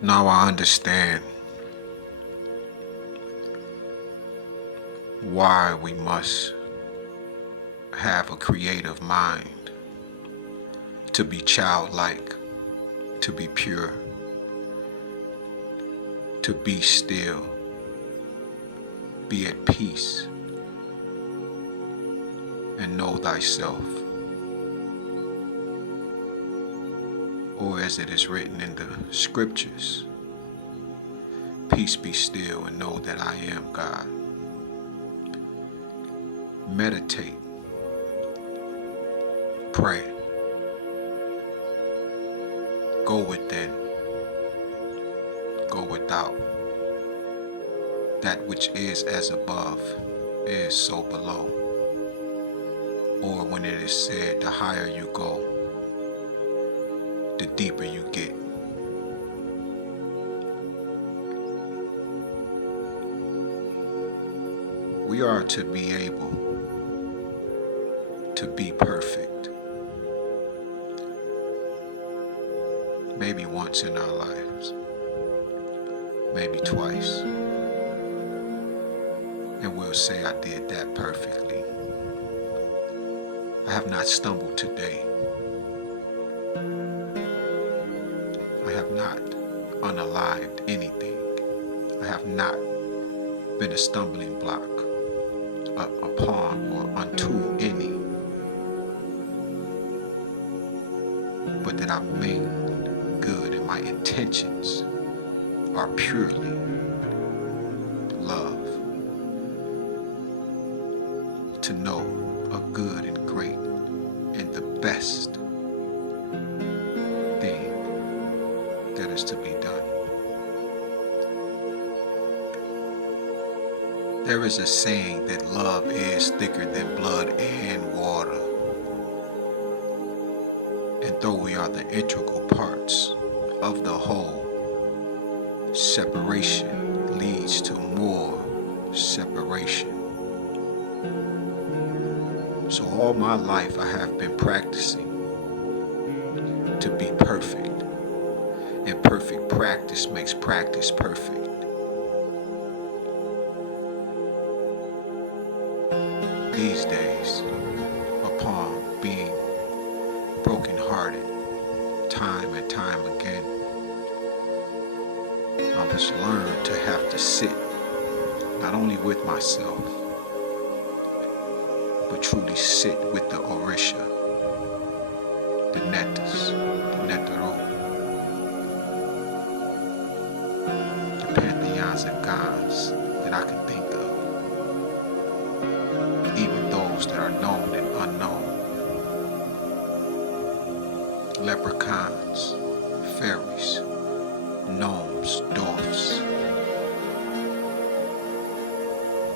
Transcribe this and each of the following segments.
Now I understand why we must have a creative mind, to be childlike, to be pure, to be still, be at peace, and know thyself. Or as it is written in the scriptures, peace be still and know that I am God. Meditate, pray, go within, go without. That which is as above is so below. Or when it is said, the higher you go, the deeper you get. We are to be able to be perfect, maybe once in our lives, maybe twice, and we'll say, I did that perfectly. I have not stumbled today. I have not unalived anything. I have not been a stumbling block upon or unto any, but that I've made good and my intentions are purely love, to know a good and great and the best thing that is to be done. There is a saying that love is thicker than blood and water. And though we are the integral parts of the whole, separation leads to more separation. So all my life I have been practicing to be perfect. And perfect practice makes practice perfect. These days, upon being brokenhearted time and time again, I must learn to have to sit not only with myself, but truly sit with the Orisha, the Netas, the Netaro, the pantheons of gods that I can think of, even those that are known and unknown. Leprechauns, fairies, gnomes, dwarfs,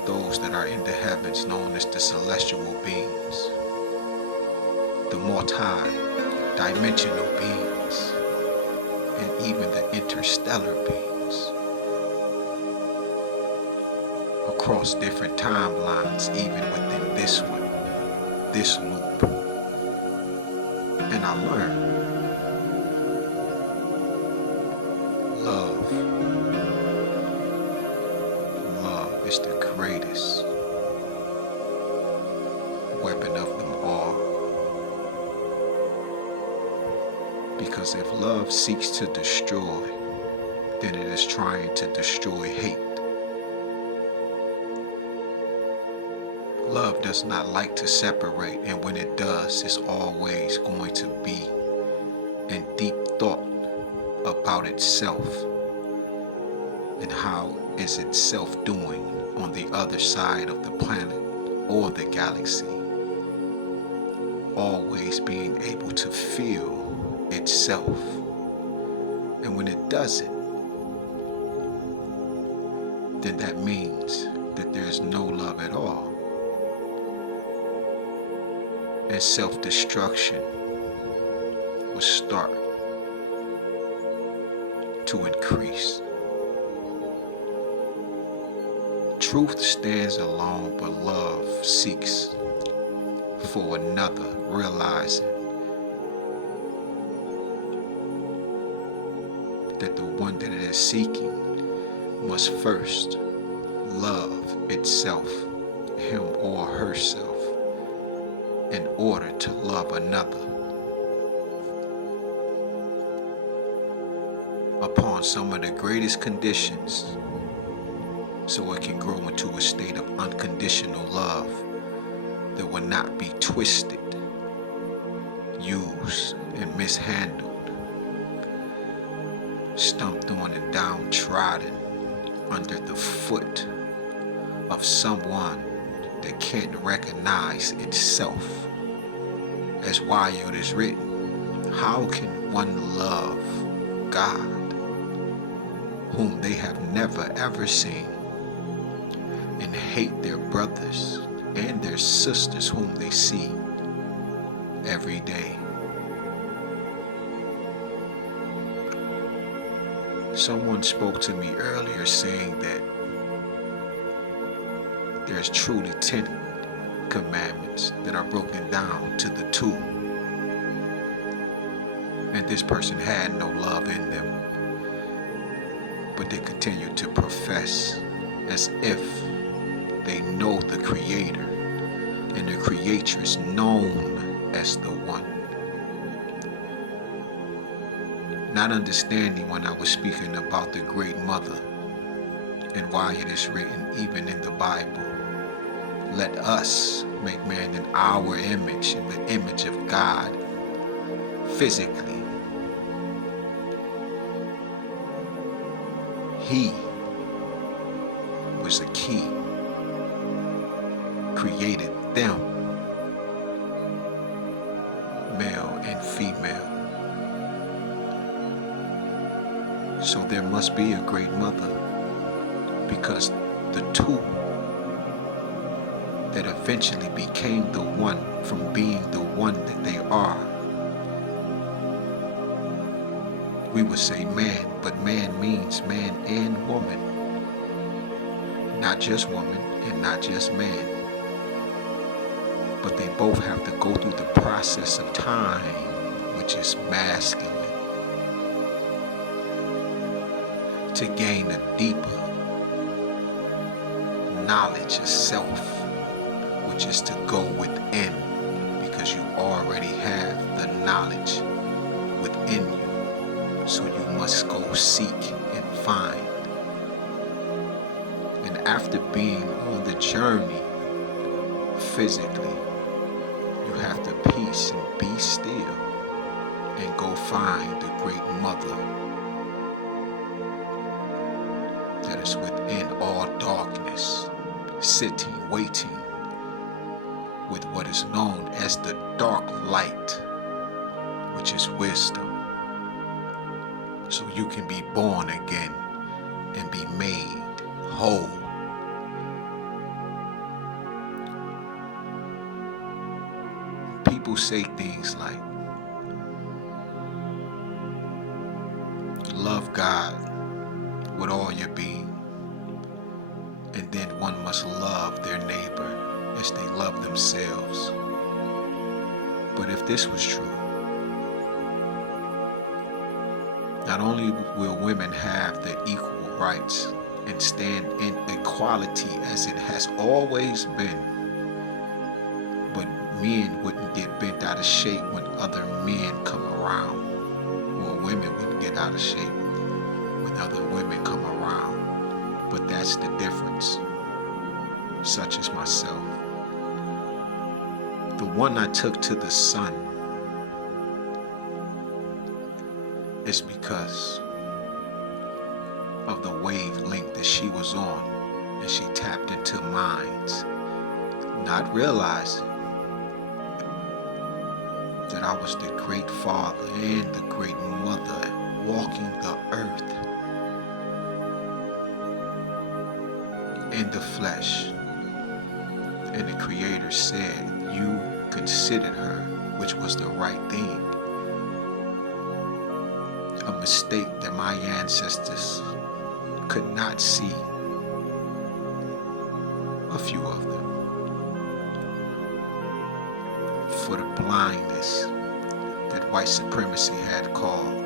those that are in the heavens known as the celestial beings, the multi-dimensional beings, and even the interstellar beings, across different timelines, even within this one, this loop. And I learned love. Love is the greatest weapon of them all. Because if love seeks to destroy, then it is trying to destroy hate. Love does not like to separate, and when it does, it's always going to be in deep thought about itself and how is itself doing on the other side of the planet or the galaxy, always being able to feel itself. And when it doesn't, then that means that there's no love at all. And self-destruction will start to increase. Truth stands alone, but love seeks for another, realizing that the one that it is seeking must first love itself, him or herself, in order to love another. Upon some of the greatest conditions, so it can grow into a state of unconditional love that will not be twisted, used, and mishandled, stumped on and downtrodden under the foot of someone that can't recognize itself. As why it is written, how can one love God whom they have never ever seen, and hate their brothers and their sisters whom they see every day? Someone spoke to me earlier saying that there's truly 10 commandments that are broken down to the 2. And this person had no love in them, but they continue to profess as if they know the Creator and the Creatress known as the One. Not understanding when I was speaking about the Great Mother and why it is written even in the Bible, let us make man in our image, in the image of God, physically. He was the key, created them, male and female. So there must be a great mother, because the 2 that eventually became the one from being the one that they are. We would say man, but man means man and woman. Not just woman and not just man. But they both have to go through the process of time, which is masculine, to gain a deeper knowledge of self, which is to go within, because you already have the knowledge within you. So you must go seek and find. And after being on the journey physically, you have to peace and be still and go find the great mother that is within all darkness, sitting, waiting, with what is known as the dark light, which is wisdom. So you can be born again and be made whole. People say things like, love God with all your being, and then one must love their neighbor as they love themselves. But if this was true, not only will women have the equal rights and stand in equality as it has always been, but men wouldn't get bent out of shape when other men come around, or women wouldn't get out of shape when other women come around. But that's the difference, such as myself. The one I took to the sun is because of the wavelength that she was on, and she tapped into minds, not realizing that I was the great father and the great mother walking the earth in the flesh. And the Creator said, you considered her, which was the right thing. A mistake that my ancestors could not see, a few of them, for the blindness that white supremacy had called